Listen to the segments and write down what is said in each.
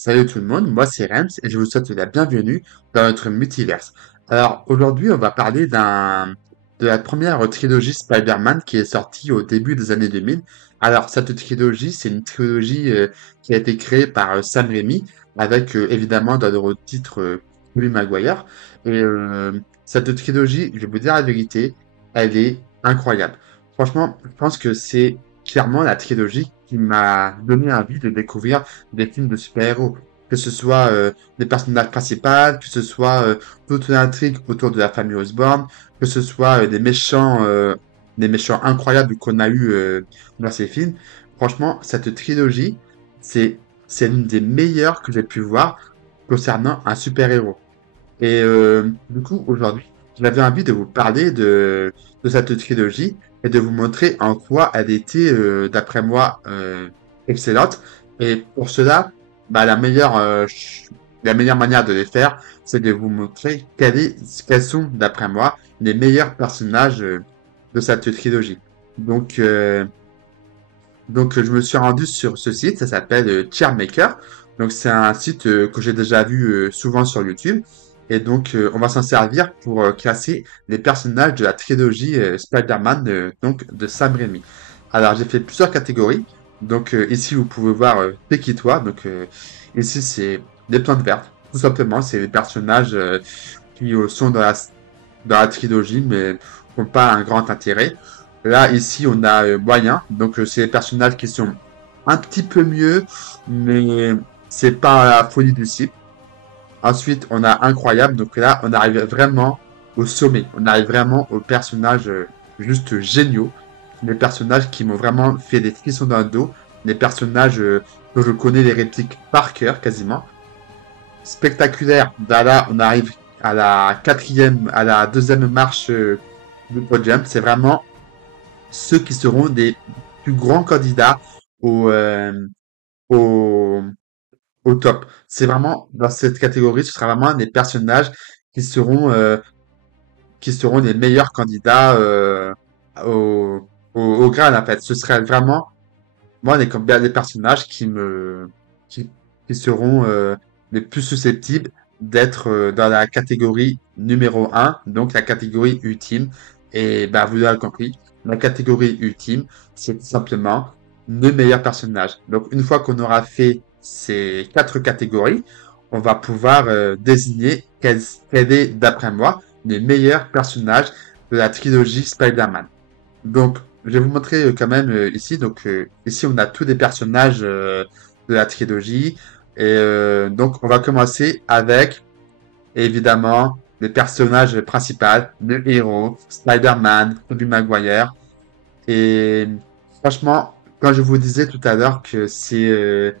Salut tout le monde, moi c'est Rems et je vous souhaite la bienvenue dans notre multiverse. Alors aujourd'hui on va parler de la première trilogie Spider-Man qui est sortie au début des années 2000. Alors cette trilogie c'est une trilogie qui a été créée par Sam Raimi avec évidemment dans le rôle titre Tobey Maguire. Et cette trilogie, je vais vous dire la vérité, elle est incroyable. Franchement, je pense que c'est clairement la trilogie qui m'a donné envie de découvrir des films de super-héros, que ce soit des personnages principaux, que ce soit toute l'intrigue autour de la famille Osborn, que ce soit des méchants incroyables qu'on a eu dans ces films. Franchement, cette trilogie, c'est c'est l'une des meilleures que j'ai pu voir concernant un super-héros. Et du coup, aujourd'hui, j'avais envie de vous parler de cette trilogie et de vous montrer en quoi elle était, d'après moi, excellente. Et pour cela, bah, la meilleure manière de les faire, c'est de vous montrer quels sont, d'après moi, les meilleurs personnages de cette trilogie. Donc, je me suis rendu sur ce site, ça s'appelle Chairmaker. Donc, c'est un site que j'ai déjà vu souvent sur YouTube. Et donc, on va s'en servir pour classer les personnages de la trilogie Spider-Man, donc de Sam Raimi. Alors, j'ai fait plusieurs catégories. Donc, ici, vous pouvez voir C'est qui toi. Donc, ici, c'est des plantes vertes. Tout simplement, c'est les personnages qui sont dans la trilogie, mais n'ont pas un grand intérêt. Là, ici, on a moyen. Donc, c'est les personnages qui sont un petit peu mieux, mais c'est pas la folie du cible. Ensuite, on a incroyable. Donc là, on arrive vraiment au sommet. On arrive vraiment aux personnages juste géniaux. Des personnages qui m'ont vraiment fait des frissons dans le dos. Des personnages dont je connais les répliques par cœur, quasiment. Spectaculaire. Là, on arrive à la deuxième marche du podium. C'est vraiment ceux qui seront des plus grands candidats au, au, au top. C'est vraiment, dans cette catégorie, ce sera vraiment des personnages qui seront, euh, qui seront les meilleurs candidats au, au Graal, en fait. Ce serait vraiment, moi, des personnages qui, qui seront les plus susceptibles d'être dans la catégorie numéro un, donc la catégorie ultime. Et bah, vous l'avez compris, la catégorie ultime, c'est tout simplement le meilleur personnage. Donc, une fois qu'on aura fait ces quatre catégories, on va pouvoir désigner quel est, d'après moi, les meilleurs personnages de la trilogie Spider-Man. Donc, je vais vous montrer quand même ici. Donc, ici, on a tous les personnages de la trilogie. Et donc, on va commencer avec, évidemment, les personnages principaux, le héros, Spider-Man, Tobey Maguire. Et franchement, quand je vous disais tout à l'heure que c'est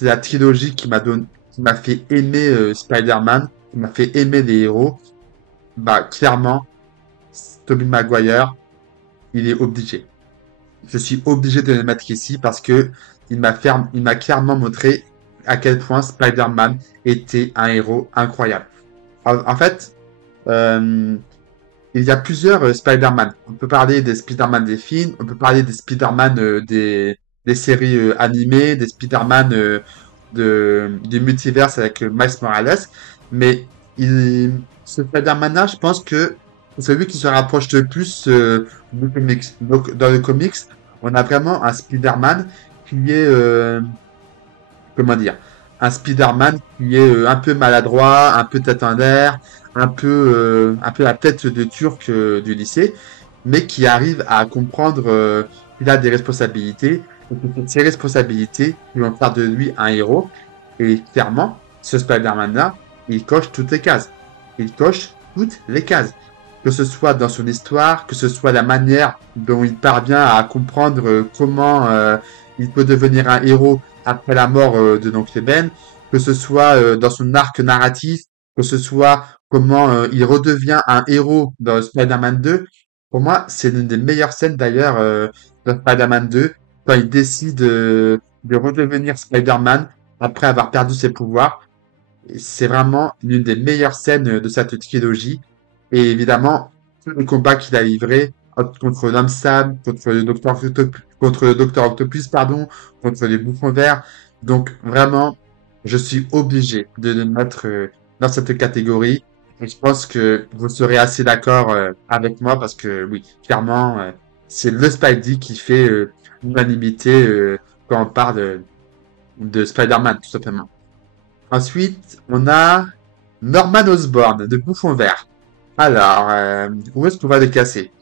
la trilogie qui m'a fait aimer Spider-Man, qui m'a fait aimer les héros, bah, clairement, Tobey Maguire, il est obligé. Je suis obligé de le mettre ici parce que il m'a clairement montré à quel point Spider-Man était un héros incroyable. En fait, euh, il y a plusieurs Spider-Man. On peut parler des Spider-Man des films, on peut parler des Spider-Man des séries animées, des Spider-Man du multiverse avec Miles Morales. Mais ce Spider-Man-là, je pense que c'est celui qui se rapproche le plus du comics. Donc, dans le comics, on a vraiment un Spider-Man qui est, comment dire, un Spider-Man qui est un peu maladroit, un peu tête en l'air, un peu la tête de Turc du lycée, mais qui arrive à comprendre qu'il a des responsabilités, et que c'est ces responsabilités qui vont faire de lui un héros. Et clairement, ce Spider-Man-là, il coche toutes les cases. Il coche toutes les cases. Que ce soit dans son histoire, que ce soit la manière dont il parvient à comprendre comment il peut devenir un héros après la mort de l'oncle Ben, que ce soit dans son arc narratif, que ce soit comment il redevient un héros dans Spider-Man 2. Pour moi, c'est l'une des meilleures scènes d'ailleurs dans Spider-Man 2, quand il décide de redevenir Spider-Man après avoir perdu ses pouvoirs. C'est vraiment l'une des meilleures scènes de cette trilogie. Et évidemment, tous les combats qu'il a livrés contre l'homme sable, contre le docteur Octopus, pardon, contre les bouffons verts. Donc vraiment, je suis obligé de le mettre dans cette catégorie. Et je pense que vous serez assez d'accord avec moi parce que oui, clairement, c'est le Spidey qui fait l'unanimité quand on parle de Spider-Man, tout simplement. Ensuite, on a Norman Osborn de Bouffon Vert. Alors, où est-ce qu'on va le casser?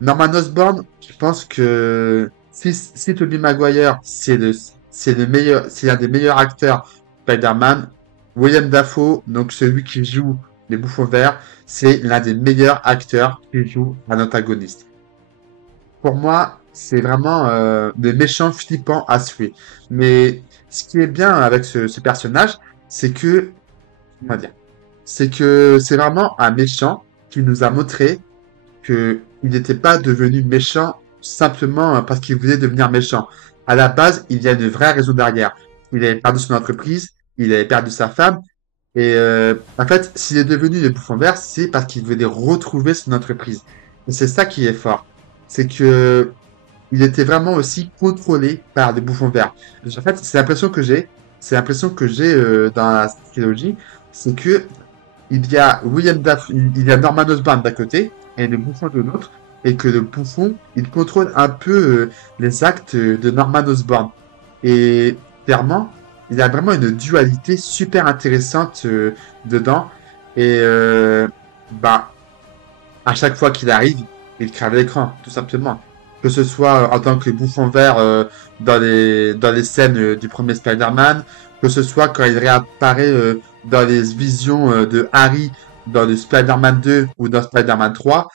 Norman Osborn, je pense que si Tobey Maguire, c'est le meilleur, c'est un des meilleurs acteurs Spider-Man, William Dafoe, donc celui qui joue les Bouffons Verts, c'est l'un des meilleurs acteurs qui joue un antagoniste. Pour moi, c'est vraiment des méchants flippants à suer. Mais ce qui est bien avec ce personnage, c'est que, comment dire, c'est que c'est vraiment un méchant qui nous a montré que il n'était pas devenu méchant simplement parce qu'il voulait devenir méchant. À la base, il y a une vraie raison derrière. Il avait perdu son entreprise, il avait perdu sa femme, et en fait, s'il est devenu le bouffon vert, c'est parce qu'il voulait retrouver son entreprise. Et c'est ça qui est fort. C'est que il était vraiment aussi contrôlé par des bouffons verts. En fait, c'est l'impression que j'ai dans la trilogie, c'est que il y a il y a Norman Osborn d'un côté et le bouffon de l'autre, et que le bouffon, il contrôle un peu les actes de Norman Osborn. Et clairement, il y a vraiment une dualité super intéressante dedans. Et bah, à chaque fois qu'il arrive, il crève l'écran, tout simplement. Que ce soit en tant que bouffon vert dans les scènes du premier Spider-Man, que ce soit quand il réapparaît dans les visions de Harry dans le Spider-Man 2 ou dans Spider-Man 3,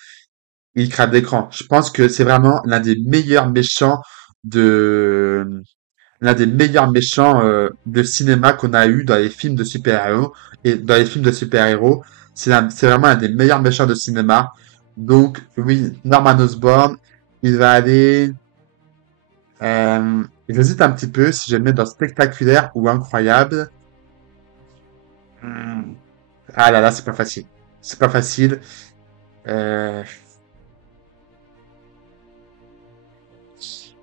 il crève l'écran. Je pense que c'est vraiment de l'un des meilleurs méchants de cinéma qu'on a eu dans les films de super-héros. Et dans les films de super-héros, c'est vraiment un des meilleurs méchants de cinéma. Donc, oui, Norman Osborn, il va aller. J'hésite un petit peu si je le mets dans spectaculaire ou incroyable. Hmm. Ah là là, c'est pas facile. C'est pas facile. Euh,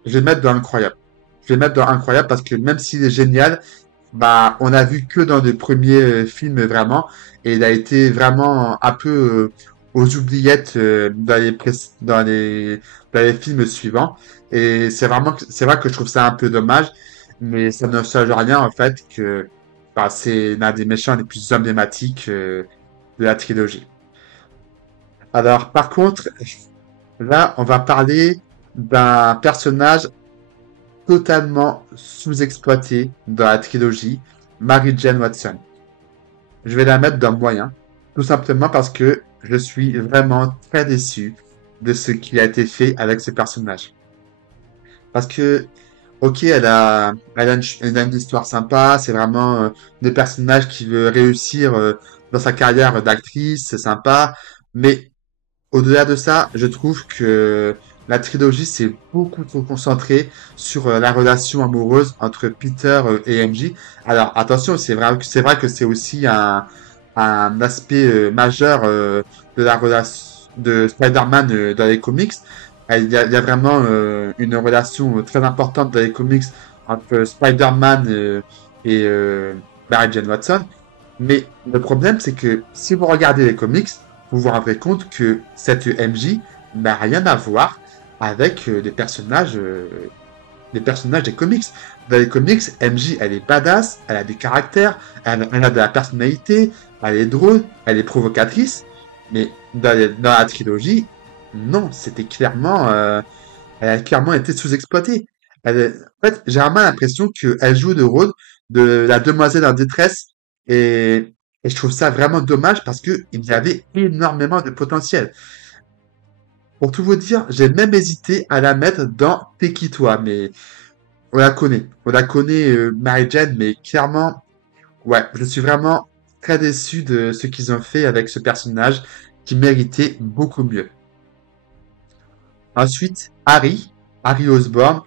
je vais le mettre dans incroyable. Je vais le mettre dans incroyable parce que même s'il est génial, bah, on a vu que dans les premiers films vraiment, et il a été vraiment un peu aux oubliettes dans les films suivants. Et c'est vrai que je trouve ça un peu dommage, mais ça ne change rien en fait que bah, c'est l'un des méchants les plus emblématiques de la trilogie. Alors, par contre, là, on va parler d'un personnage totalement sous-exploité dans la trilogie, Mary Jane Watson. Je vais la mettre dans moyen, tout simplement parce que je suis vraiment très déçu de ce qui a été fait avec ce personnage. Parce que, ok, elle a une histoire sympa, c'est vraiment des personnages qui veut réussir dans sa carrière d'actrice, c'est sympa, mais au-delà de ça, je trouve que la trilogie s'est beaucoup trop concentrée sur la relation amoureuse entre Peter et MJ. Alors attention, c'est vrai que c'est aussi un aspect majeur de la relation de Spider-Man dans les comics. Il y a vraiment une relation très importante dans les comics entre Spider-Man et Mary Jane Watson. Mais le problème, c'est que si vous regardez les comics, vous vous rendrez compte que cette MJ n'a rien à voir avec les personnages des comics. Dans les comics, MJ, elle est badass, elle a des caractères, elle a de la personnalité, elle est drôle, elle est provocatrice. Mais dans la trilogie, non, elle a clairement été sous-exploitée. En fait, j'ai vraiment l'impression qu'elle joue le rôle de la demoiselle en détresse et, et je trouve ça vraiment dommage parce que il y avait énormément de potentiel. Pour tout vous dire, j'ai même hésité à la mettre dans T'es qui toi, mais on la connaît. On la connaît, Mary Jane, mais clairement, ouais, je suis vraiment très déçu de ce qu'ils ont fait avec ce personnage qui méritait beaucoup mieux. Ensuite, Harry Osborn,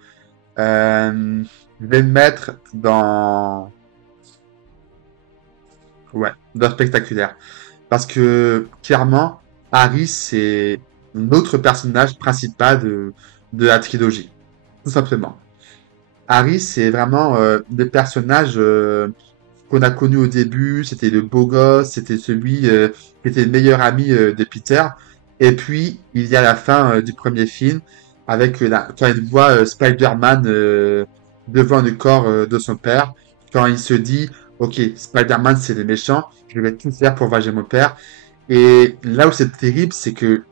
je vais le mettre dans spectaculaire. Parce que, clairement, Harry, c'est notre personnage principal de la trilogie. Tout simplement. Harry, c'est vraiment le personnage. qu'on a connu au début, c'était le beau gosse, c'était celui qui était le meilleur ami de Peter. Et puis, il y a la fin du premier film, avec quand il voit Spider-Man devant le corps de son père, quand il se dit, OK, Spider-Man, c'est le méchant, je vais tout faire pour venger mon père. Et là où c'est terrible, c'est que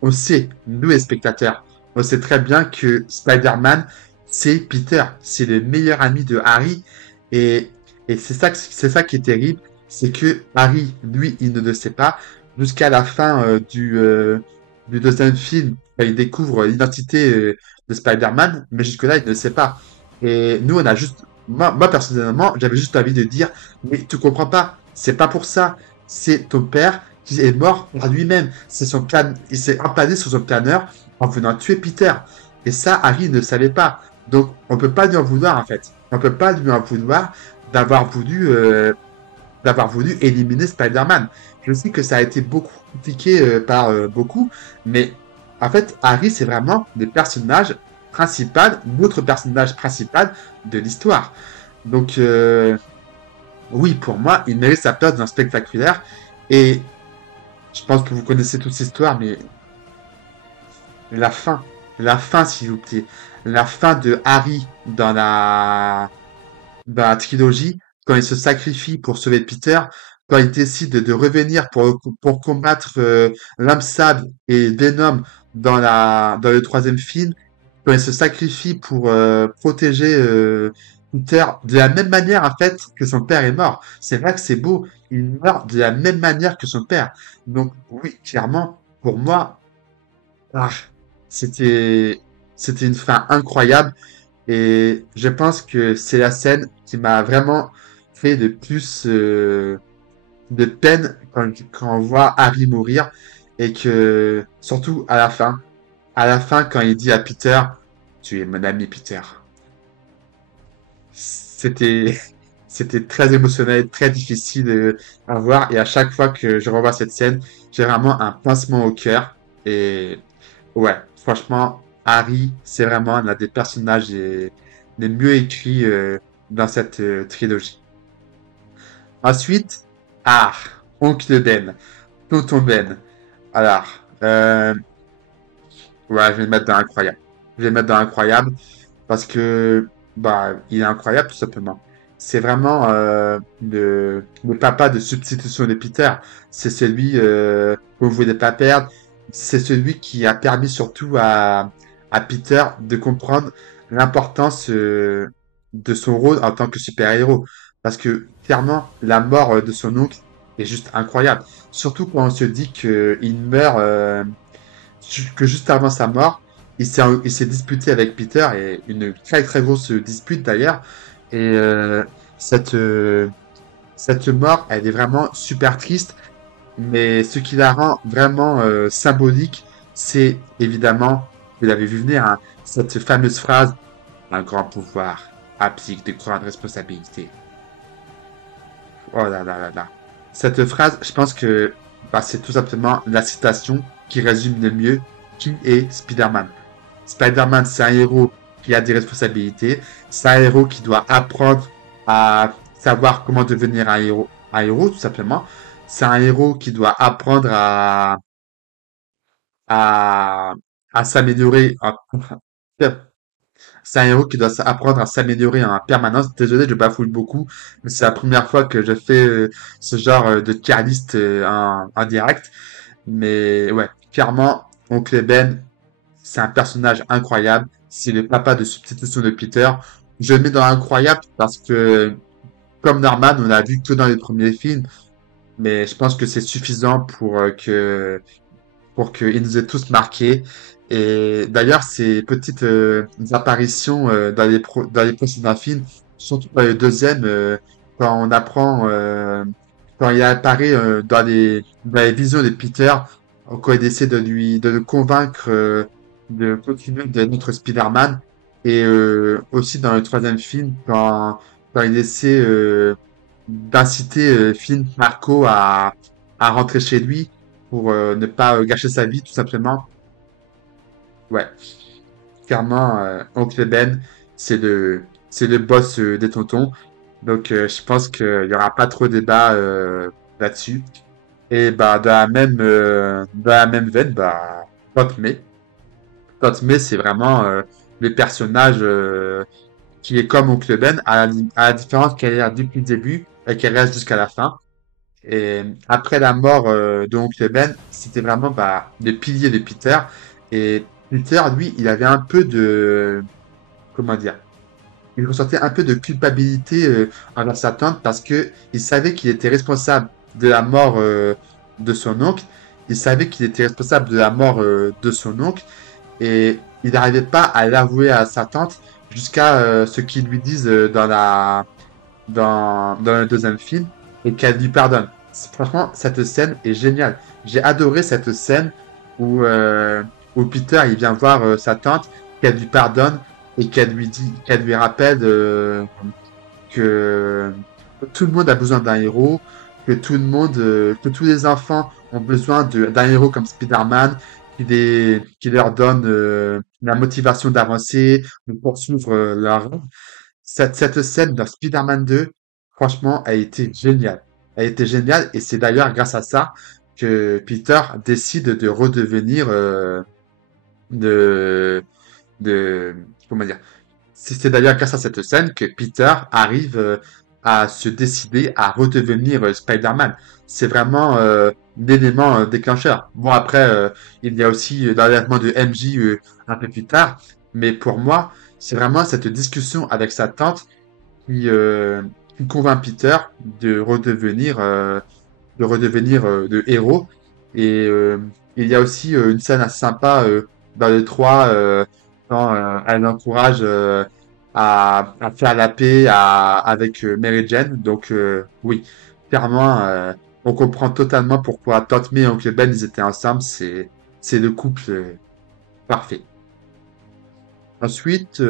on sait, nous les spectateurs, on sait très bien que Spider-Man, c'est Peter, c'est le meilleur ami de Harry. Et, et c'est ça qui est terrible, c'est que Harry, lui, il ne le sait pas jusqu'à la fin du deuxième film, quand il découvre l'identité de Spider-Man, mais jusque-là, il ne le sait pas. Et nous, on a juste, moi personnellement, j'avais juste envie de dire, mais tu comprends pas, c'est pas pour ça, c'est ton père qui est mort par lui-même. C'est son plan, il s'est empadé sur son planeur en venant tuer Peter. Et ça, Harry ne savait pas. Donc, on peut pas lui en vouloir, en fait. On peut pas lui en vouloir d'avoir voulu, euh, d'avoir voulu éliminer Spider-Man. Je sais que ça a été beaucoup critiqué par beaucoup, mais en fait, Harry, c'est vraiment le personnage principal, notre personnage principal de l'histoire. Donc, oui, pour moi, il mérite sa place dans spectaculaire. Et je pense que vous connaissez toute cette histoire, mais la fin, la fin, s'il vous plaît, la fin de Harry dans la trilogie, quand il se sacrifie pour sauver Peter, quand il décide de revenir pour combattre l'âme sable et Venom dans le troisième film, quand il se sacrifie pour protéger Peter de la même manière en fait que son père est mort. C'est vrai que c'est beau, il meurt de la même manière que son père. Donc oui, clairement, pour moi, ah, c'était c'était une fin incroyable et je pense que c'est la scène qui m'a vraiment fait le plus de peine quand on voit Harry mourir et que surtout à la fin quand il dit à Peter, tu es mon ami Peter. C'était c'était très émotionnel, très difficile à voir et à chaque fois que je revois cette scène, j'ai vraiment un pincement au cœur et ouais, franchement, Harry, c'est vraiment l'un des personnages les mieux écrits dans cette trilogie. Ensuite, ah, Oncle Ben, Tonton Ben. Alors, ouais, je vais le mettre dans incroyable. Je vais le mettre dans incroyable parce que bah, il est incroyable tout simplement. C'est vraiment le papa de substitution de Peter. C'est celui qu'on ne voulait pas perdre. C'est celui qui a permis surtout à Peter de comprendre l'importance de son rôle en tant que super-héros. Parce que clairement, la mort de son oncle est juste incroyable. Surtout quand on se dit qu'il meurt, que juste avant sa mort, il s'est disputé avec Peter et une très très grosse dispute d'ailleurs. Et cette, euh, cette mort, elle est vraiment super triste. Mais ce qui la rend vraiment symbolique, c'est évidemment, vous l'avez vu venir, hein, cette fameuse phrase, un grand pouvoir implique de grandes responsabilités. Oh là là là là. Cette phrase, je pense que bah, c'est tout simplement la citation qui résume le mieux qui est Spider-Man. Spider-Man, c'est un héros qui a des responsabilités. C'est un héros qui doit apprendre à savoir comment devenir un héros tout simplement. C'est un héros qui doit apprendre à, à s'améliorer. C'est un héros qui doit apprendre à s'améliorer en permanence. Désolé, je bafouille beaucoup, mais c'est la première fois que je fais ce genre de tier list en direct. Mais ouais, clairement, Oncle Ben, c'est un personnage incroyable. C'est le papa de substitution de Peter. Je le mets dans incroyable parce que, comme Norman, on l'a vu que dans les premiers films, mais je pense que c'est suffisant pour qu'ils nous aient tous marqués. Et d'ailleurs, ces petites apparitions dans les précédents films, surtout dans le deuxième, quand on apprend, quand il apparaît dans les visions de Peter, quand il essaie de le convaincre de continuer d'être notre Spider-Man, et aussi dans le troisième film, quand il essaie d'inciter Finn Marco à rentrer chez lui pour ne pas gâcher sa vie, tout simplement. Ouais, clairement, Oncle Ben, c'est le boss des tontons. Donc, je pense qu'il y aura pas trop débat là-dessus. Et bah, dans la même veine, bah, Pop May. Pop May, c'est vraiment le personnage qui est comme Oncle Ben, à la différence qu'elle est depuis le début et qu'elle reste jusqu'à la fin. Et après la mort de Oncle Ben, c'était vraiment bah, le pilier de Peter. Et Peter, lui, il avait un peu de... Comment dire? Il ressentait un peu de culpabilité envers sa tante parce que il savait qu'il était responsable de la mort de son oncle. Il savait qu'il était responsable de la mort de son oncle et il n'arrivait pas à l'avouer à sa tante jusqu'à ce qu'ils lui disent dans le deuxième film et qu'elle lui pardonne. Franchement, cette scène est géniale. J'ai adoré cette scène où, où Peter il vient voir sa tante, qu'elle lui pardonne et qu'elle lui rappelle que tout le monde a besoin d'un héros, que tout le monde, que tous les enfants ont besoin d'un héros comme Spider-Man, qui leur donne la motivation d'avancer, de poursuivre leur rêve. Cette scène dans Spider-Man 2, franchement, a été géniale. Elle a été géniale et c'est d'ailleurs grâce à ça que Peter décide de redevenir de, de, comment dire, c'est d'ailleurs grâce à cette scène que Peter arrive à se décider à redevenir Spider-Man. C'est vraiment l'élément déclencheur. Bon, après, il y a aussi l'enlèvement de MJ un peu plus tard, mais pour moi, c'est vraiment cette discussion avec sa tante qui, qui convainc Peter de redevenir le héros. Et il y a aussi une scène assez sympa dans le 3 quand elle encourage à faire la paix avec Mary Jane. Donc oui, clairement, on comprend totalement pourquoi Tante May et Oncle Ben ils étaient ensemble. C'est le couple parfait. Ensuite,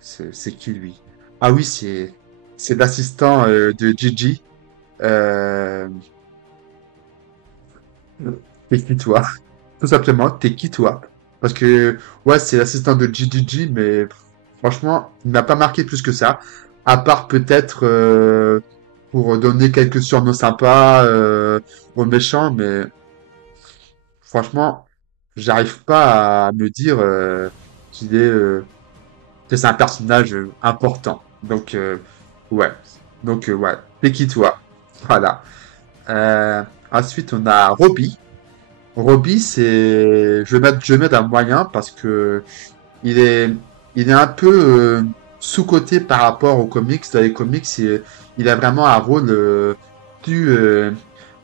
c'est qui lui? Ah oui, c'est l'assistant de Gigi. Euh, T'es qui toi? Tout simplement, t'es qui toi? Parce que ouais, c'est l'assistant de Gigi, mais franchement, il m'a pas marqué plus que ça. À part peut-être pour donner quelques surnoms sympas aux méchants, mais franchement, j'arrive pas à me dire qu'il est que c'est un personnage important. Donc ouais, ouais, t'es qui toi? Voilà. Ensuite, on a Robbie. Robbie, je vais mettre un moyen parce que il est, il est un peu sous-coté par rapport aux comics. Dans les comics, il a vraiment un rôle plus, euh,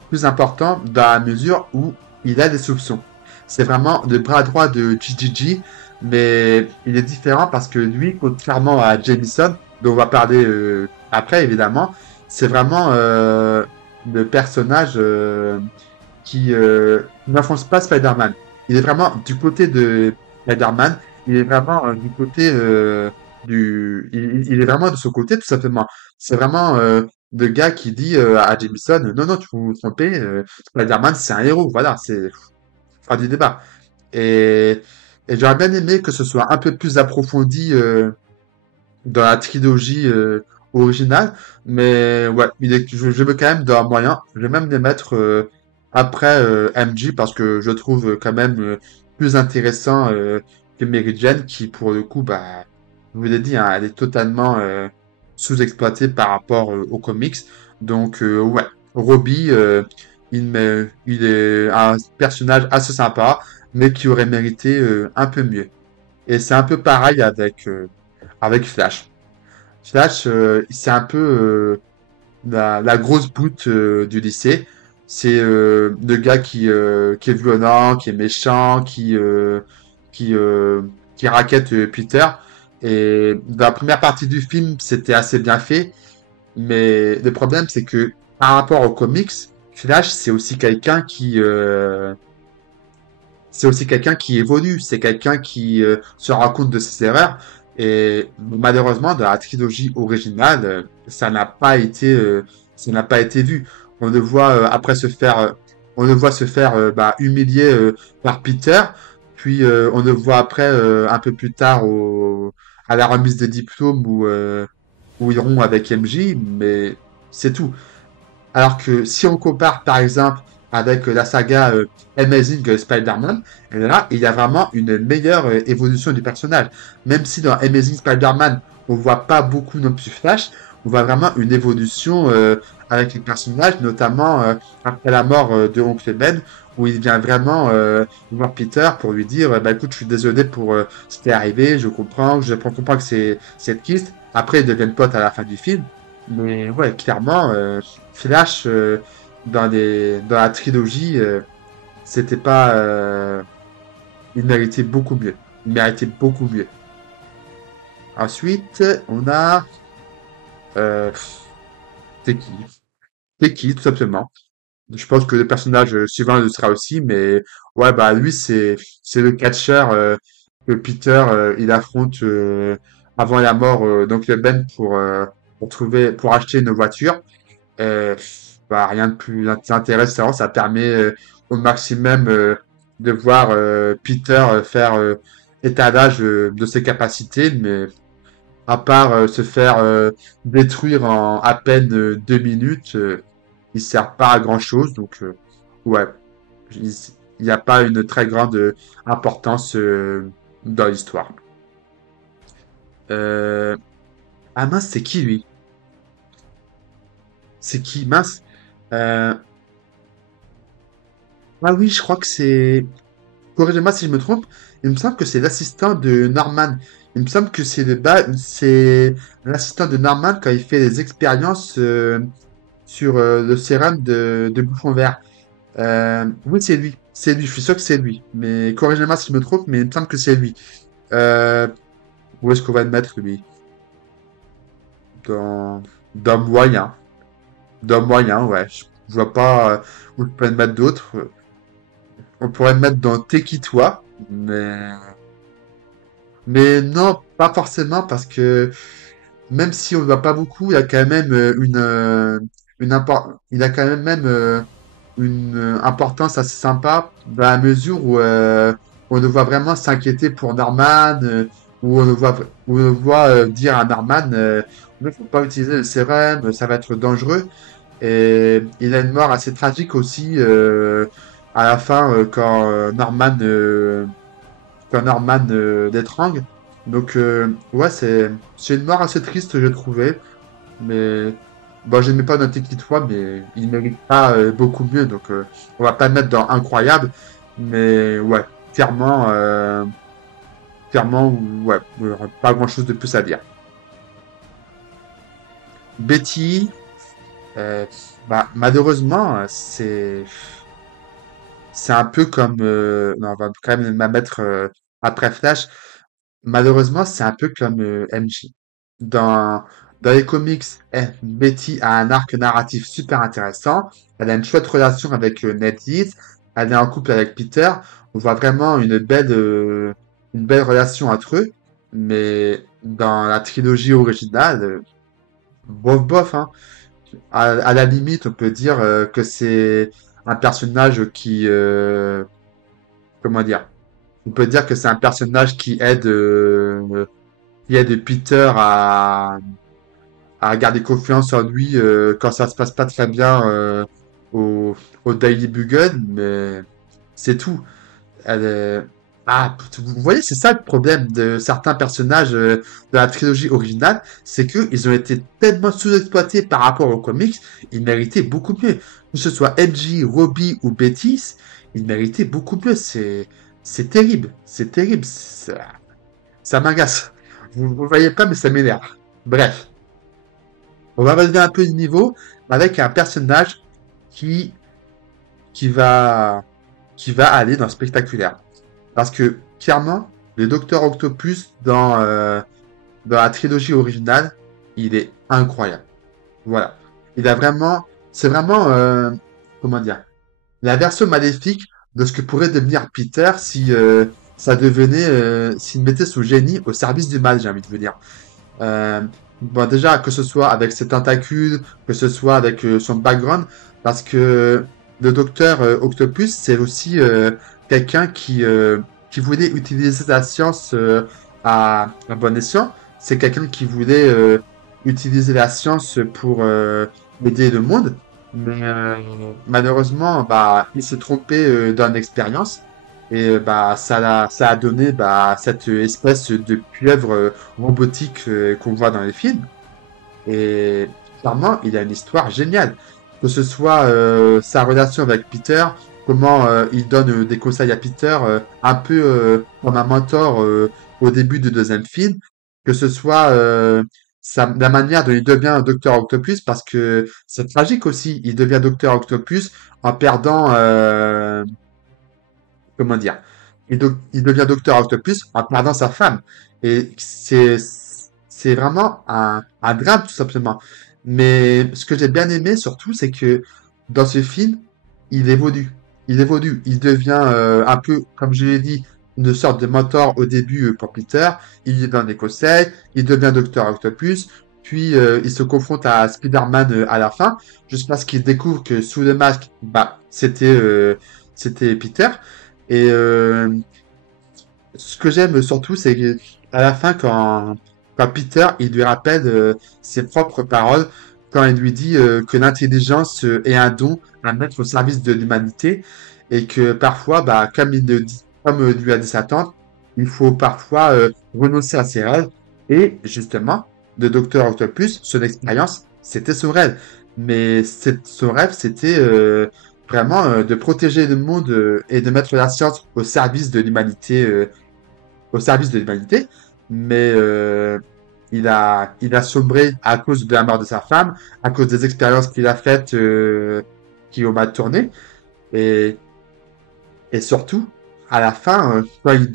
plus important dans la mesure où il a des soupçons. C'est vraiment le bras droit de GGG, mais il est différent parce que lui, contrairement à Jameson, dont on va parler après évidemment, c'est vraiment le personnage qui n'enfonce pas Spider-Man. Il est vraiment du côté de Spider-Man, il est vraiment du côté il est vraiment de ce côté tout simplement. C'est vraiment le gars qui dit à Jameson, non, non, tu vous trompez, Spider-Man c'est un héros, voilà, c'est pas du débat. Et, et j'aurais bien aimé que ce soit un peu plus approfondi dans la trilogie originale, mais ouais, je veux quand même dans un moyen, je vais même les mettre après MJ parce que je trouve quand même plus intéressant que Mary Jane qui pour le coup, bah, je vous l'ai dit, hein, elle est totalement sous-exploitée par rapport aux comics. Donc ouais, Robbie, il est un personnage assez sympa, mais qui aurait mérité un peu mieux. Et c'est un peu pareil avec Flash. Flash, c'est un peu la grosse boute du lycée. C'est le gars qui est violent, qui est méchant, qui raquette Peter. Et dans la première partie du film, c'était assez bien fait. Mais le problème, c'est que par rapport aux comics, Flash, c'est aussi quelqu'un qui évolue, c'est quelqu'un qui se rend compte de ses erreurs. Et malheureusement, dans la trilogie originale, ça n'a pas été vu. On le voit après on le voit se faire bah, humilier par Peter, puis on le voit après un peu plus tard à la remise des diplômes où ils iront avec MJ, mais c'est tout. Alors que si on compare par exemple avec la saga Amazing Spider-Man, là, il y a vraiment une meilleure évolution du personnage. Même si dans Amazing Spider-Man, on voit pas beaucoup non plus Flash, on voit vraiment une évolution avec le personnage, notamment après la mort de Oncle Ben, où il vient vraiment voir Peter pour lui dire bah écoute, je suis désolé pour ce qui est arrivé, je comprends, je comprends que c'est triste. Après, ils deviennent potes à la fin du film. Mais ouais, clairement, Flash dans la trilogie, c'était pas, il méritait beaucoup mieux. Il méritait beaucoup mieux. Ensuite, on a, euh, c'est qui? C'est qui, tout simplement. Je pense que le personnage suivant le sera aussi, mais ouais, bah lui c'est le catcheur que Peter il affronte avant la mort d'Oncle Ben pour acheter une voiture. Euh, Bah, rien de plus intéressant. Ça permet au maximum de voir Peter faire étalage de ses capacités, mais à part se faire détruire en à peine 2 minutes, il sert pas à grand-chose. Donc, ouais, il n'y a pas une très grande importance dans l'histoire. Euh, Ah mince, c'est qui lui? C'est qui? Mince. Euh, Ah oui, je crois que c'est corrigez-moi si je me trompe, il me semble que c'est l'assistant de Norman. Il me semble que c'est l'assistant de Norman quand il fait les expériences sur le sérum de Bouffon Vert. Oui, c'est lui. C'est lui, je suis sûr que c'est lui. Mais corrigez-moi si je me trompe, mais il me semble que c'est lui. Euh, Où est-ce qu'on va le mettre, lui? Dans, dans moyen. Dans moyen, ouais. Je vois pas où je peux le mettre d'autre. On pourrait le mettre dans T'es qui toi, mais non, pas forcément parce que même si on ne voit pas beaucoup, il y a quand même il a quand même une importance assez sympa dans la mesure où on le voit vraiment s'inquiéter pour Norman, où on le voit dire à Norman, il ne faut pas utiliser le sérum, ça va être dangereux. Et il a une mort assez tragique aussi à la fin quand Norman l'étrangle. Donc, ouais, c'est une mort assez triste, je trouvais. Mais, bon, j'aimais pas noter qu'il soit, mais il mérite pas beaucoup mieux. Donc, on va pas le mettre dans incroyable. Mais, ouais, clairement, clairement, ouais, pas grand chose de plus à dire. Betty, euh, bah, malheureusement, c'est un peu comme, non, on va quand même la mettre après Flash. Malheureusement, c'est un peu comme MJ. Dans, dans les comics, Betty a un arc narratif super intéressant. Elle a une chouette relation avec Ned Leeds. Elle est en couple avec Peter. On voit vraiment une belle relation entre eux. Mais dans la trilogie originale, bof bof, hein. À la limite, on peut dire que c'est un personnage comment dire? On peut dire que c'est un personnage qui aide Peter à garder confiance en lui quand ça se passe pas très bien au, au Daily Bugle, mais c'est tout. Elle est- Ah, vous voyez, c'est ça le problème de certains personnages de la trilogie originale, c'est qu'ils ont été tellement sous-exploités par rapport aux comics, ils méritaient beaucoup mieux. Que ce soit MJ, Robbie ou Betty, ils méritaient beaucoup mieux. C'est terrible, c'est terrible. Ça m'agace. Vous voyez pas, mais ça m'énerve. Bref, on va relever un peu le niveau avec un personnage qui, qui va, qui va aller dans le spectaculaire. Parce que, clairement, le Docteur Octopus dans la trilogie originale, il est incroyable. Voilà. Il a vraiment, c'est vraiment, comment dire, la version maléfique de ce que pourrait devenir Peter si ça devenait, s'il mettait son génie au service du mal, j'ai envie de vous dire. Bon, déjà, que ce soit avec ses tentacules, que ce soit avec son background, parce que le docteur Octopus, c'est aussi quelqu'un qui voulait utiliser la science à bon escient. C'est quelqu'un qui voulait utiliser la science pour aider le monde. Mais malheureusement, bah, il s'est trompé dans l'expérience. Et bah, ça a donné bah, cette espèce de pieuvre robotique qu'on voit dans les films. Et clairement, il a une histoire géniale. Que ce soit sa relation avec Peter, comment il donne des conseils à Peter, un peu comme un mentor au début du deuxième film. Que ce soit la manière dont il devient Docteur Octopus, parce que c'est tragique aussi. Il devient Docteur Octopus en perdant, comment dire, il devient Docteur Octopus en perdant sa femme. Et c'est vraiment un drame, tout simplement. Mais ce que j'ai bien aimé, surtout, c'est que dans ce film, il évolue. Il évolue. Il devient un peu, comme je l'ai dit, une sorte de mentor au début pour Peter. Il lui donne des conseils. Il devient Docteur Octopus. Puis, il se confronte à Spider-Man à la fin, jusqu'à ce qu'il découvre que sous le masque, bah, c'était Peter. Et ce que j'aime surtout, c'est que à la fin, quand Peter, il lui rappelle ses propres paroles, quand il lui dit que l'intelligence est un don à mettre au service de l'humanité, et que parfois, bah, comme lui a dit sa tante, il faut parfois renoncer à ses rêves. Et justement, le docteur Octopus, son expérience, c'était son rêve. Mais son rêve, c'était vraiment de protéger le monde et de mettre la science au service de l'humanité, mais il a sombré à cause de la mort de sa femme, à cause des expériences qu'il a faites qui ont mal tourné, et, et surtout, à la fin, quand il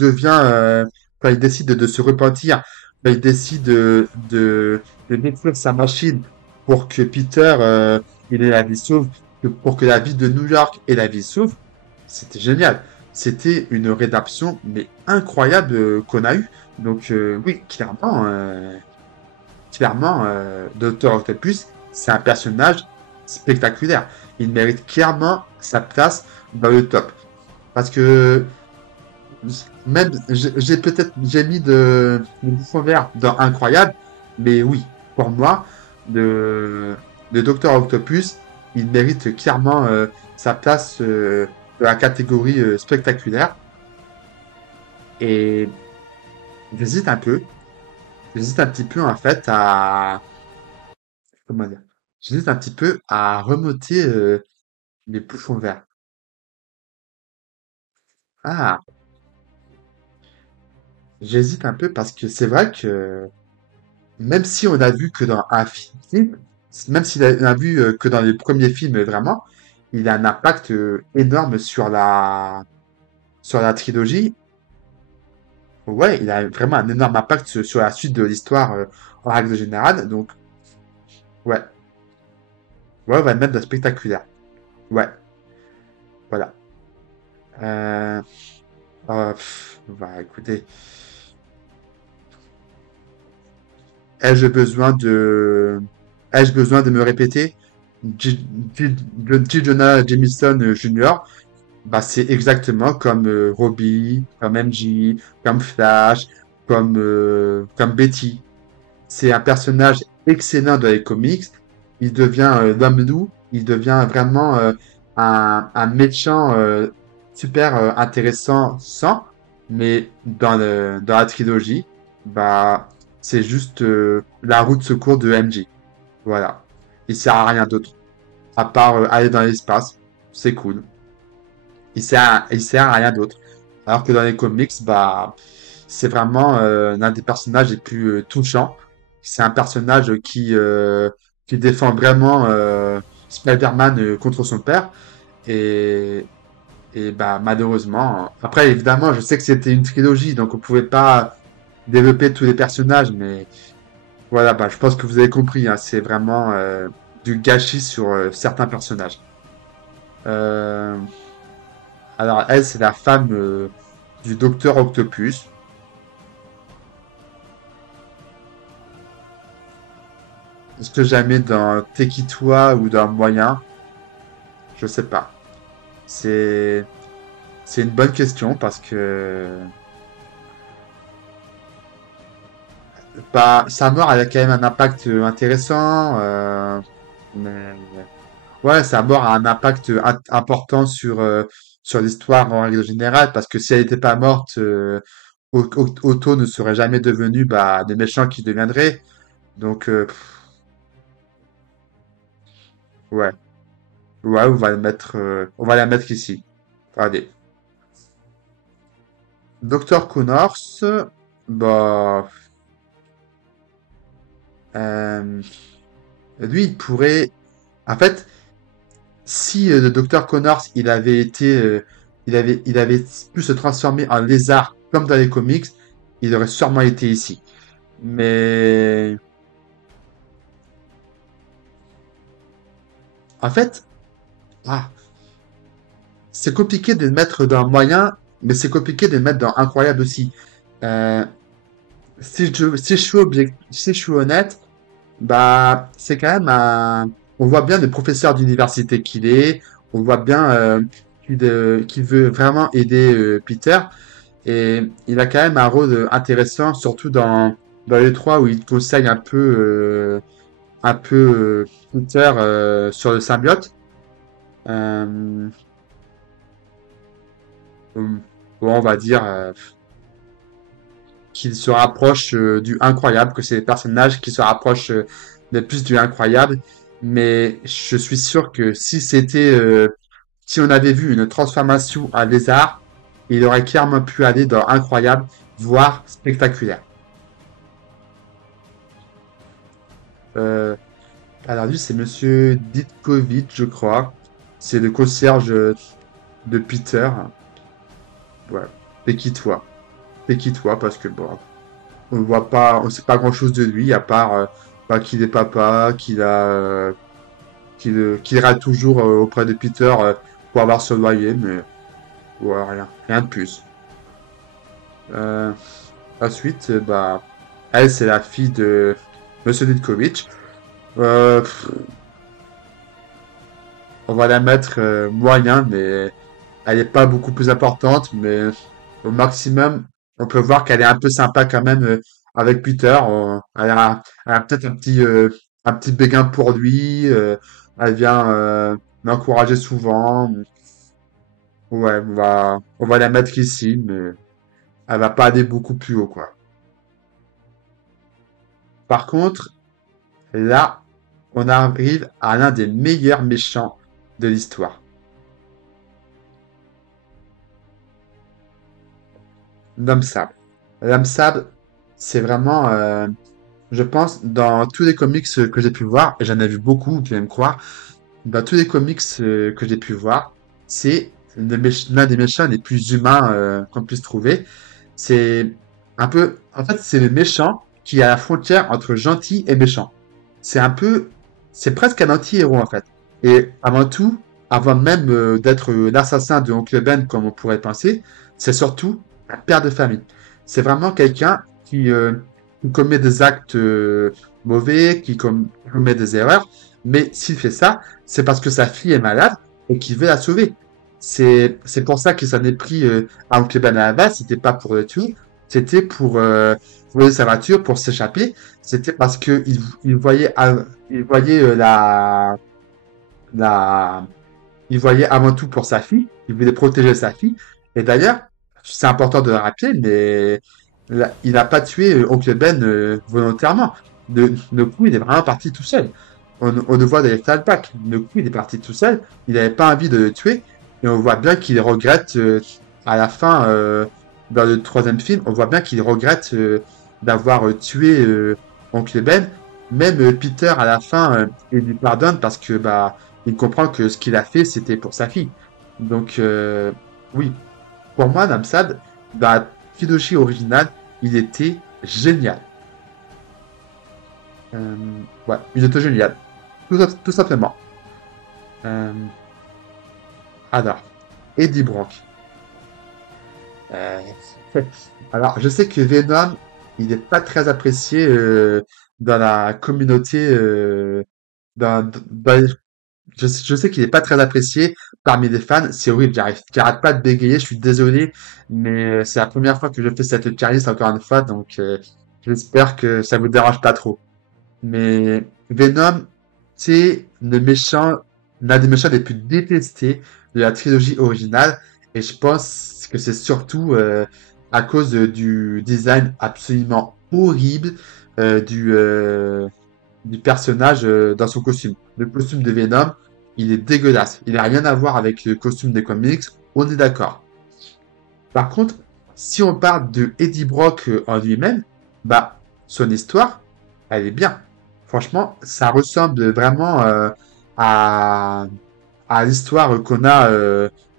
décide de se repentir, quand il décide de détruire sa machine pour que Peter il ait la vie sauve, pour que la vie de New York ait la vie sauve, c'était génial. C'était une rédaction mais incroyable qu'on a eue. Donc oui, clairement, Dr. Octopus, c'est un personnage spectaculaire. Il mérite clairement sa place dans le top. Parce que même j'ai mis de bouffon vert dans incroyable, mais oui, pour moi, le, le Docteur Octopus, il mérite clairement sa place de la catégorie spectaculaire. Et j'hésite un peu, j'hésite un petit peu en fait à comment dire, j'hésite un petit peu à remonter les bouffons verts. Ah, j'hésite un peu parce que c'est vrai que même si on a vu que dans un film, même s'il a, on a vu que dans les premiers films vraiment, il a un impact énorme sur la trilogie. Ouais, il a vraiment un énorme impact sur la suite de l'histoire en règle générale. Donc, ouais, ouais, on va le mettre de spectaculaire. Ouais, voilà. Euh, bah, écoutez, ai-je besoin de, ai-je besoin de me répéter? J. Jonah Jameson Jr. Bah, c'est exactement comme Robbie, comme MJ, comme Flash, comme Betty. C'est un personnage excellent dans les comics. Il devient l'homme loup. Il devient vraiment un méchant super intéressant sans, mais dans la trilogie, bah, c'est juste la roue de secours de MJ. Voilà. Il sert à rien d'autre. À part aller dans l'espace. C'est cool. Il sert à rien d'autre. Alors que dans les comics, bah, c'est vraiment l'un des personnages les plus touchants. C'est un personnage qui défend vraiment Spider-Man contre son père. Et, et bah, malheureusement, après, évidemment, je sais que c'était une trilogie, donc on pouvait pas développer tous les personnages, mais voilà, bah, je pense que vous avez compris, hein, c'est vraiment du gâchis sur certains personnages. Euh, alors, elle, c'est la femme du docteur Octopus. Est-ce que jamais dans Tekitoi ou dans Moyen? Je sais pas. C'est c'est une bonne question parce que Bah, sa mort elle a quand même un impact intéressant, mais ouais, sa mort a un impact important sur l'histoire en règle générale, parce que si elle n'était pas morte, Otto ne serait jamais devenu bah, le méchant qu'il deviendrait. Donc, ouais, ouais, on va la mettre ici. Allez. Docteur Connors, bah, euh, lui, il pourrait. En fait, si le docteur Connors, il avait pu se transformer en lézard comme dans les comics, il aurait sûrement été ici. Mais en fait, ah, c'est compliqué de le mettre dans moyen, mais c'est compliqué de le mettre dans incroyable aussi. Euh, si je suis honnête, bah, c'est quand même un. On voit bien le professeur d'université qu'il est. On voit bien qu'il veut vraiment aider Peter. Et il a quand même un rôle intéressant, surtout dans les trois où il conseille un peu Peter sur le symbiote. Euh, bon, on va dire qu'il se rapproche du incroyable, que c'est les personnages qui se rapprochent le plus du incroyable. Mais je suis sûr que si on avait vu une transformation à lézard, il aurait clairement pu aller dans incroyable, voire spectaculaire. Euh, alors lui, c'est Monsieur Ditkovitch, je crois. C'est le concierge de Peter. Voilà. Et qui toi? Et qui toi? Parce que bon, on voit pas, on sait pas grand-chose de lui, à part bah, qu'il est papa, qu'il ira toujours auprès de Peter pour avoir son loyer, mais ouais, rien de plus. Euh, Ensuite, bah, elle, c'est la fille de Monsieur Ditkovitch. Pff, on va la mettre moyen, mais elle est pas beaucoup plus importante, mais au maximum, on peut voir qu'elle est un peu sympa quand même avec Peter. Elle a peut-être un petit béguin pour lui. Elle vient m'encourager souvent. Ouais, on va la mettre ici, mais elle va pas aller beaucoup plus haut, quoi. Par contre, là, on arrive à l'un des meilleurs méchants de l'histoire. L'homme sable. L'homme sable, c'est vraiment, je pense, dans tous les comics que j'ai pu voir, et j'en ai vu beaucoup, tu vas me croire, dans tous les comics que j'ai pu voir, c'est l'un des méchants les plus humains qu'on puisse trouver. C'est un peu, en fait, c'est le méchant qui est à la frontière entre gentil et méchant. C'est un peu, c'est presque un anti-héros en fait. Et avant tout, avant même d'être l'assassin de Oncle Ben comme on pourrait penser, c'est surtout un père de famille. C'est vraiment quelqu'un qui commet des actes mauvais, commet des erreurs, mais s'il fait ça, c'est parce que sa fille est malade et qu'il veut la sauver. C'est pour ça qu'il s'en est pris à Oncle Ben à la base, c'était pas pour le tuer, c'était pour voler sa voiture, pour s'échapper. C'était parce que il voyait la, il voyait avant tout pour sa fille. Il voulait protéger sa fille. Et d'ailleurs, c'est important de le rappeler, mais il n'a pas tué Oncle Ben volontairement. Le coup, il est vraiment parti tout seul. On le voit dans les flashbacks. Le coup, il est parti tout seul. Il n'avait pas envie de le tuer. Et on voit bien qu'il regrette à la fin, dans le troisième film, on voit bien qu'il regrette d'avoir tué Oncle Ben. Même Peter, à la fin, il lui pardonne parce que bah, il comprend que ce qu'il a fait, c'était pour sa fille. Donc, oui, pour moi, Namsad, dans la trilogie originale, il était génial. Ouais, il était génial. Tout simplement. Euh, alors, Eddie Brock. Euh, alors, je sais que Venom, il n'est pas très apprécié dans la communauté. Je sais qu'il n'est pas très apprécié parmi les fans. C'est horrible, j'arrête pas de bégayer, je suis désolé, mais c'est la première fois que je fais cette tier list encore une fois, donc J'espère que ça vous dérange pas trop. Mais Venom, c'est l'un des méchants les plus détestés de la trilogie originale. Et je pense que c'est surtout à cause du design absolument horrible du personnage dans son costume. Le costume de Venom, il est dégueulasse. Il n'a rien à voir avec le costume des comics, on est d'accord. Par contre, si on parle de Eddie Brock en lui-même, bah, son histoire, elle est bien. Franchement, ça ressemble vraiment à, à l'histoire qu'on a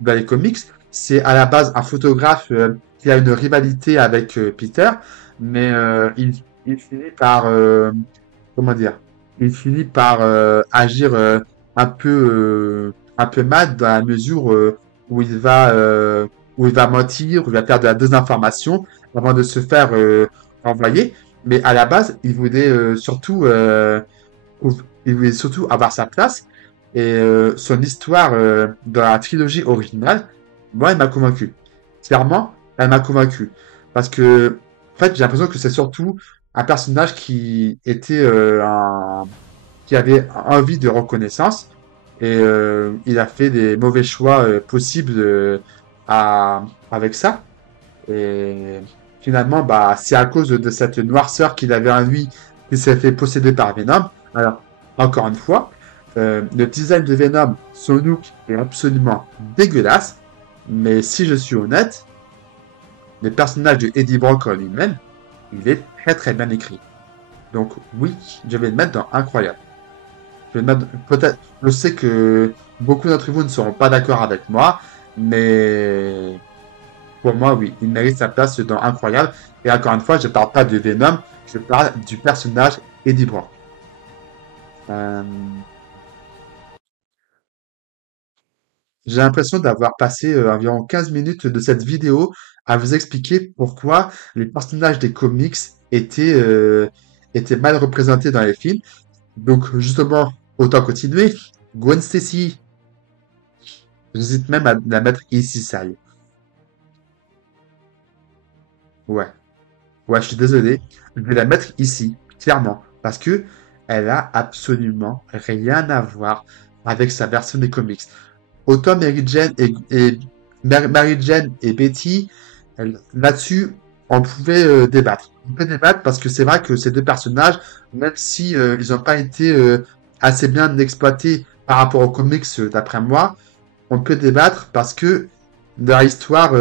dans les comics. C'est à la base un photographe qui a une rivalité avec Peter, mais il finit par, comment dire, il finit par agir un peu mal dans la mesure où il va, euh, où il va mentir, où il va faire de la désinformation avant de se faire envoyer. Mais à la base, il voulait surtout avoir sa place. Et son histoire dans la trilogie originale, moi, elle m'a convaincu. Clairement, elle m'a convaincu. Parce que, en fait, j'ai l'impression que c'est surtout un personnage qui avait envie de reconnaissance. Et il a fait des mauvais choix possibles à, avec ça. Et finalement, bah, c'est à cause de cette noirceur qu'il avait en lui qu'il s'est fait posséder par Venom. Alors, encore une fois, le design de Venom, son look est absolument dégueulasse. Mais si je suis honnête, le personnage de Eddie Brock en lui-même, il est très très bien écrit. Donc oui, je vais le mettre dans incroyable. Je vais le mettre peut-être. Je sais que beaucoup d'entre vous ne seront pas d'accord avec moi, mais pour moi, oui, il mérite sa place dans Incroyable. Et encore une fois, je ne parle pas de Venom, je parle du personnage Eddie Brock. Euh, j'ai l'impression d'avoir passé environ 15 minutes de cette vidéo à vous expliquer pourquoi les personnages des comics étaient mal représentés dans les films. Donc, justement, autant continuer. Gwen Stacy, j'hésite même à la mettre ici, sale. Ouais. Ouais, je suis désolé. Je vais la mettre ici, clairement, parce que elle a absolument rien à voir avec sa version des comics. Autant Mary Jane et Betty, là-dessus, on pouvait débattre. On peut débattre parce que c'est vrai que ces deux personnages, même si ils n'ont pas été assez bien exploités par rapport aux comics, d'après moi, on peut débattre parce que leur histoire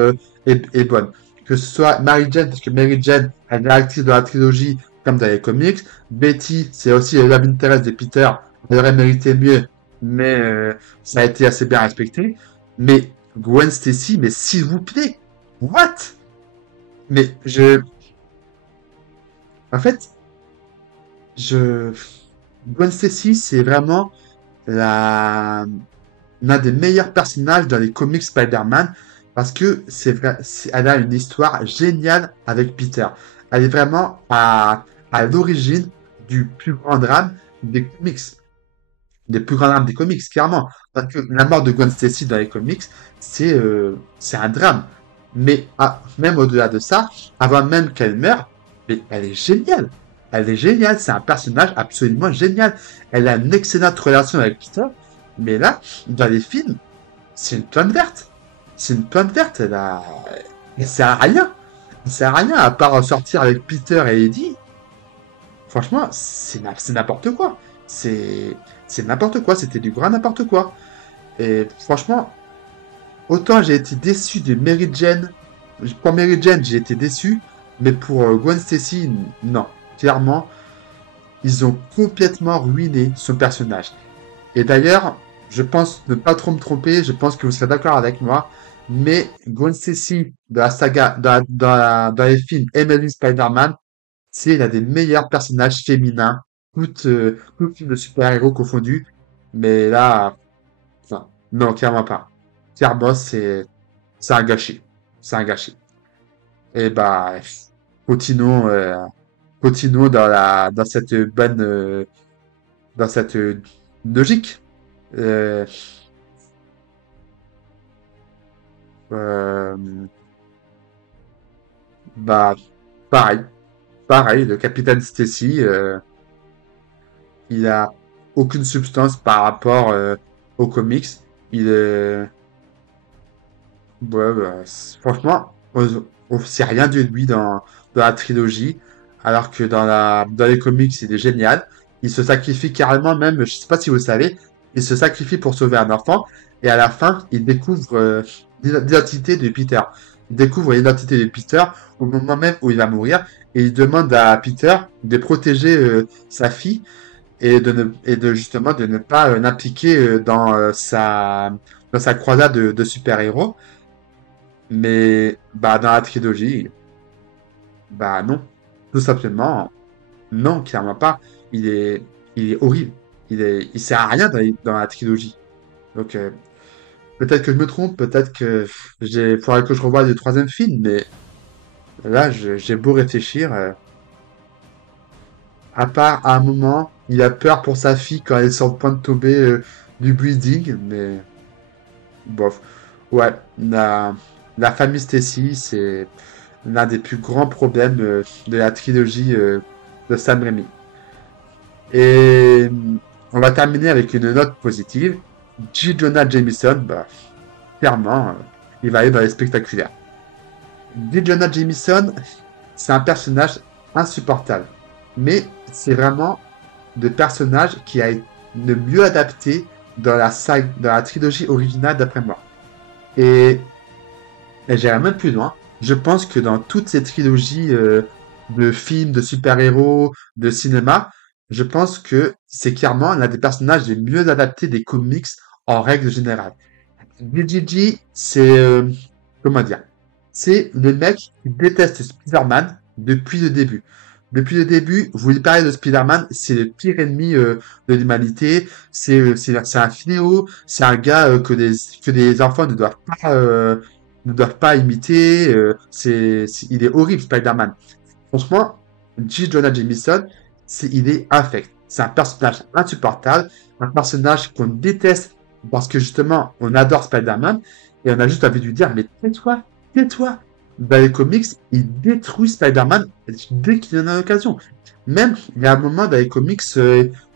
est bonne. Que ce soit Mary Jane, parce que Mary Jane, elle est active dans la trilogie comme dans les comics. Betty, c'est aussi la love interest de Peter. Elle aurait mérité mieux, mais ça a été assez bien respecté. Mais Gwen Stacy, mais s'il vous plaît, what? Mais en fait, je, Gwen Stacy, c'est vraiment la, l'un des meilleurs personnages dans les comics Spider-Man parce que c'est vrai, elle a une histoire géniale avec Peter. Elle est vraiment à l'origine du plus grand drame des comics, des plus grands drames des comics, clairement. Parce que la mort de Gwen Stacy dans les comics, c'est un drame. Mais même au-delà de ça, avant même qu'elle meure, mais elle est géniale. Elle est géniale, c'est un personnage absolument génial. Elle a une excellente relation avec Peter, mais là, dans les films, c'est une plante verte. C'est une plante verte, elle sert à rien. Elle sert à rien à part sortir avec Peter et Eddie. Franchement, c'est n'importe quoi. C'est, c'est n'importe quoi. C'était du grand n'importe quoi. Et franchement, autant j'ai été déçu de Mary Jane. Pour Mary Jane, j'ai été déçu. Mais pour Gwen Stacy, non. Clairement, ils ont complètement ruiné son personnage. Et d'ailleurs, je pense ne pas trop me tromper, je pense que vous serez d'accord avec moi, mais Gwen Stacy de la saga, dans les films Amazing Spider-Man, c'est l'un des meilleurs personnages féminins, tout film de super-héros confondus. Mais là, enfin, non, clairement pas. Clairement, c'est un gâchis. C'est un gâchis. Et bah, continuons, continuons dans cette logique. Euh, Euh, bah, pareil. pareil, le Capitaine Stacy, il a aucune substance par rapport aux comics. Il est, ouais, bah, franchement, on sait rien de lui dans la trilogie, alors que dans les comics, il est génial. Il se sacrifie carrément, même, je sais pas si vous le savez, il se sacrifie pour sauver un enfant, et à la fin, il découvre l'identité de Peter. Il découvre l'identité de Peter au moment même où il va mourir, et il demande à Peter de protéger sa fille et de justement de ne pas l'impliquer dans sa croisade de super-héros. Mais bah dans la trilogie, bah non. Tout simplement, non, clairement pas. Il est, il est horrible. Il sert à rien dans la trilogie. Donc peut-être que je me trompe, peut-être que faudrait que je revoie le troisième film, mais là j'ai beau réfléchir, à part à un moment, il a peur pour sa fille quand elle est sur le point de tomber du building, mais bof. Ouais, la famille Stacy, c'est l'un des plus grands problèmes de la trilogie de Sam Raimi. Et on va terminer avec une note positive. J. Jonah Jameson, bah, clairement, il va aller dans les spectaculaires. J. Jonah Jameson, c'est un personnage insupportable. Mais c'est vraiment le personnage qui a été le mieux adapté dans la trilogie originale d'après moi. Et Et j'irai même plus loin. Je pense que dans toutes ces trilogies de films, de super-héros, de cinéma, je pense que c'est clairement l'un des personnages les mieux adaptés des comics en règle générale. BGG, c'est comment dire? C'est le mec qui déteste Spider-Man depuis le début. Depuis le début, vous lui parlez de Spider-Man, c'est le pire ennemi de l'humanité. C'est un fléau. C'est un gars que les enfants ne doivent pas imiter. Il est horrible, Spider-Man. Franchement, J. Jonah Jameson, il est infect. C'est un personnage insupportable, un personnage qu'on déteste parce que justement, on adore Spider-Man et on a juste envie de lui dire, mais tais-toi, tais-toi. Dans les comics, il détruit Spider-Man dès qu'il en a l'occasion. Même, il y a un moment dans les comics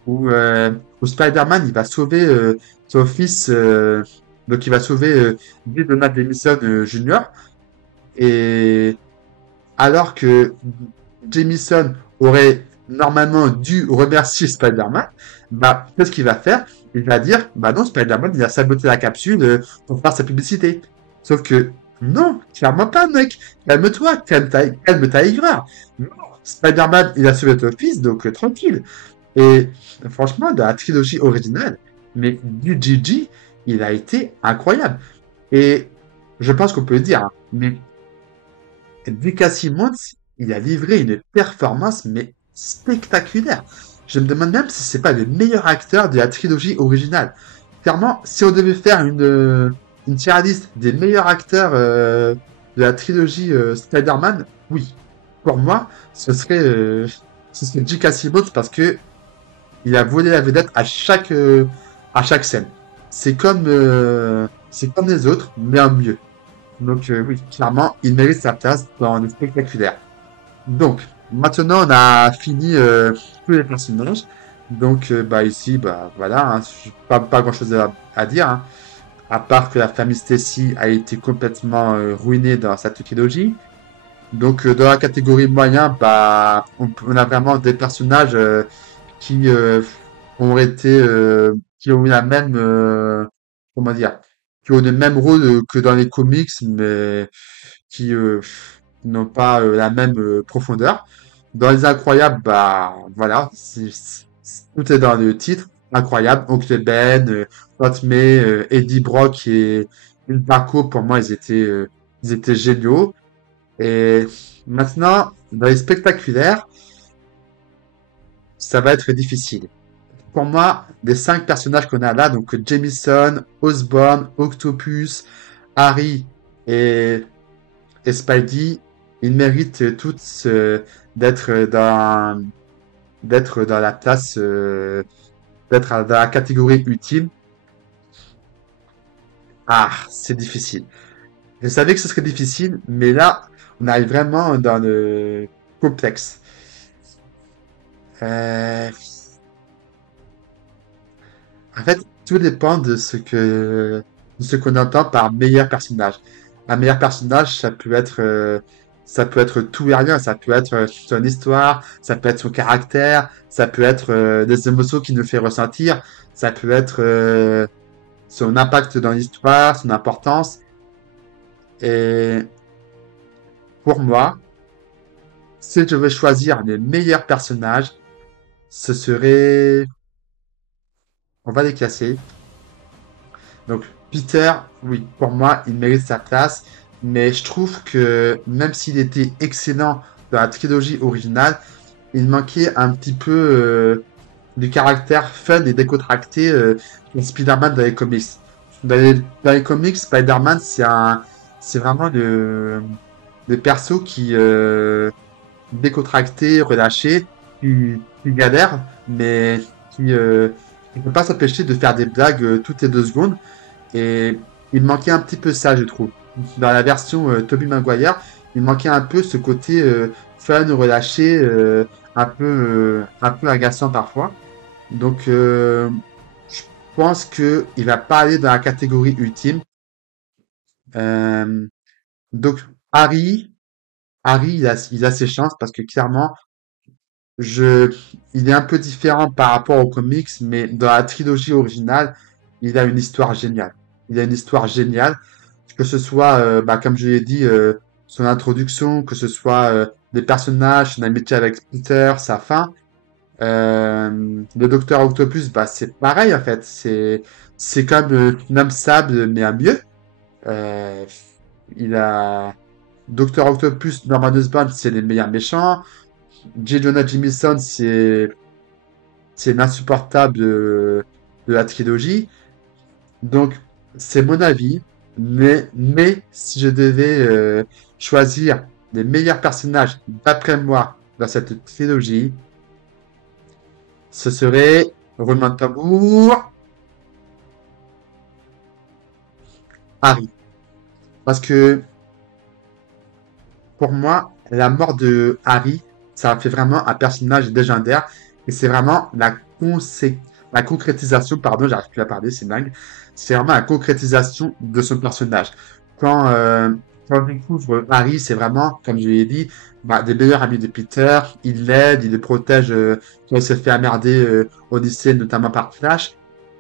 où Spider-Man, il va sauver son fils, donc il va sauver J. Jonah Jameson Jr. Et alors que Jameson aurait normalement dû remercier Spider-Man, bah, qu'est-ce qu'il va faire? Il va dire, bah non, Spider-Man, il a saboté la capsule pour faire sa publicité. Sauf que, non, clairement pas, mec. Calme-toi, calme ta aigreur. Non, Spider-Man, il a sauvé ton fils, donc tranquille. Et franchement, dans la trilogie originale, mais du Gigi, il a été incroyable. Et je pense qu'on peut le dire, hein, mais J.K. Simmons, il a livré une performance mais spectaculaire. Je me demande même si c'est pas le meilleur acteur de la trilogie originale. Clairement, si on devait faire une tier list des meilleurs acteurs de la trilogie Spider-Man, oui. Pour moi, ce serait J.K. Simmons parce que il a volé la vedette à chaque scène. C'est comme les autres, mais en mieux. Donc oui, clairement, il mérite sa place dans le spectaculaire. Donc, maintenant on a fini tous les personnages. Donc bah ici, bah voilà, hein, pas grand-chose à dire, hein, à part que la famille Stacy a été complètement ruinée dans cette trilogie. Donc dans la catégorie moyen, bah on a vraiment des personnages qui ont été qui ont eu la même comment dire qui ont le même rôle que dans les comics mais qui n'ont pas la même profondeur. Dans les incroyables, bah voilà, tout est dans le titre. Incroyable, Oncle Ben, Aunt May, Eddie Brock et Bill Barco, pour moi ils étaient géniaux. Et maintenant, dans les spectaculaires, ça va être difficile. Pour moi, des cinq personnages qu'on a là, donc Jameson, Osborn, Octopus, Harry et, et Spidey, ils méritent tous d'être dans la place, d'être dans la catégorie ultime. Ah, c'est difficile. Je savais que ce serait difficile, mais là, on arrive vraiment dans le complexe. Euh, En fait, tout dépend de ce qu'on entend par meilleur personnage. Un meilleur personnage, ça peut être tout et rien. Ça peut être son histoire, ça peut être son caractère, ça peut être des émotions qu'il nous fait ressentir, ça peut être son impact dans l'histoire, son importance. Et pour moi, si je veux choisir les meilleurs personnages, ce serait, on va les classer. Donc, Peter, oui, pour moi, il mérite sa place, mais je trouve que même s'il était excellent dans la trilogie originale, il manquait un petit peu du caractère fun et décontracté de Spider-Man dans les comics. Dans les comics, Spider-Man, c'est vraiment le perso qui décontracté, relâché, qui galère, mais qui peut pas s'empêcher de faire des blagues toutes les 2 secondes. Et il manquait un petit peu ça, je trouve. Dans la version Tobey Maguire, il manquait un peu ce côté fun, relâché, un peu agaçant parfois. Donc, je pense que il va pas aller dans la catégorie ultime. Euh, donc, Harry, Harry, il a ses chances parce que clairement, je, il est un peu différent par rapport aux comics, mais dans la trilogie originale, il a une histoire géniale. Il a une histoire géniale, que ce soit, comme je l'ai dit, son introduction, que ce soit des personnages, son amitié avec Peter, sa fin. Le Docteur Octopus, bah, c'est pareil en fait. C'est comme Nam Sable, mais à mieux. Euh, il a Docteur Octopus, Norman Osborn, c'est les meilleurs méchants. J. Jonah Jameson, c'est l'insupportable de la trilogie. Donc, c'est mon avis. Mais si je devais choisir les meilleurs personnages d'après moi dans cette trilogie, ce serait roulement de tambour, Harry. Parce que pour moi, la mort de Harry, ça fait vraiment un personnage légendaire. Et c'est vraiment la concrétisation, pardon, j'arrive plus à parler, c'est dingue. C'est vraiment la concrétisation de son personnage. Quand, euh, quand on découvre Harry, c'est vraiment, comme je l'ai dit, bah, des meilleurs amis de Peter. Il l'aide, il le protège quand il se fait emmerder au lycée, notamment par Flash.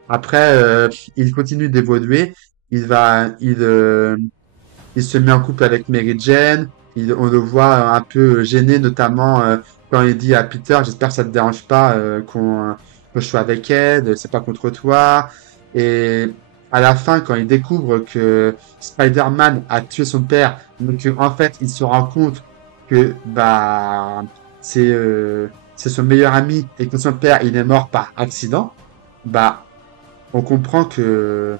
Après, il continue d'évoluer. Il va, il se met en couple avec Mary Jane. On le voit un peu gêné, notamment quand il dit à Peter, j'espère que ça te dérange pas que je sois avec elle, c'est pas contre toi. Et à la fin, quand il découvre que Spider-Man a tué son père, mais qu'en fait, il se rend compte que bah c'est son meilleur ami et que son père il est mort par accident, bah on comprend que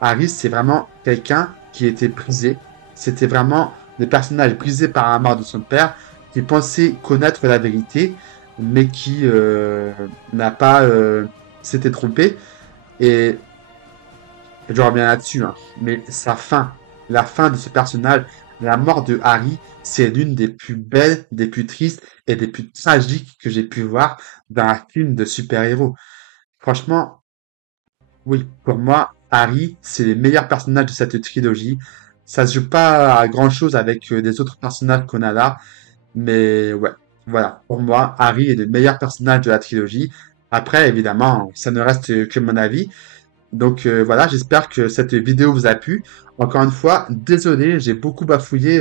Harry, c'est vraiment quelqu'un qui était brisé. C'était vraiment le personnage brisé par la mort de son père, qui pensait connaître la vérité, mais qui n'a pas s'était trompé. Et je reviens là-dessus, hein. Mais sa fin, la fin de ce personnage, la mort de Harry, c'est l'une des plus belles, des plus tristes et des plus tragiques que j'ai pu voir dans un film de super-héros. Franchement, oui, pour moi, Harry, c'est le meilleur personnage de cette trilogie. Ça se joue pas à grand-chose avec des autres personnages qu'on a là, mais ouais, voilà. Pour moi, Harry est le meilleur personnage de la trilogie. Après, évidemment, ça ne reste que mon avis. Donc voilà, j'espère que cette vidéo vous a plu. Encore une fois, désolé, j'ai beaucoup bafouillé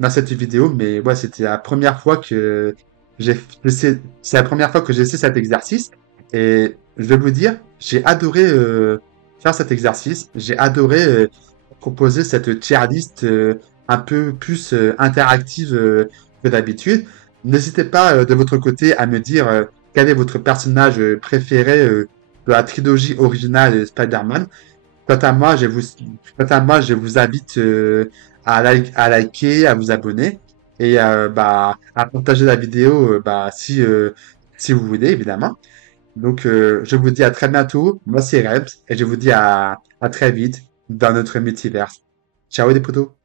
dans cette vidéo, mais ouais, c'était la première fois que c'est la première fois que j'essaie cet exercice. Et je vais vous dire, j'ai adoré faire cet exercice. J'ai adoré proposer cette tier list un peu plus interactive que d'habitude. N'hésitez pas de votre côté à me dire quel est votre personnage préféré de la trilogie originale de Spider-Man. Quant à moi, quant à moi, je vous invite à liker, à vous abonner et à partager la vidéo si vous voulez, évidemment. Donc, je vous dis à très bientôt. Moi, c'est Rebs et je vous dis à très vite dans notre multivers. Ciao les potos!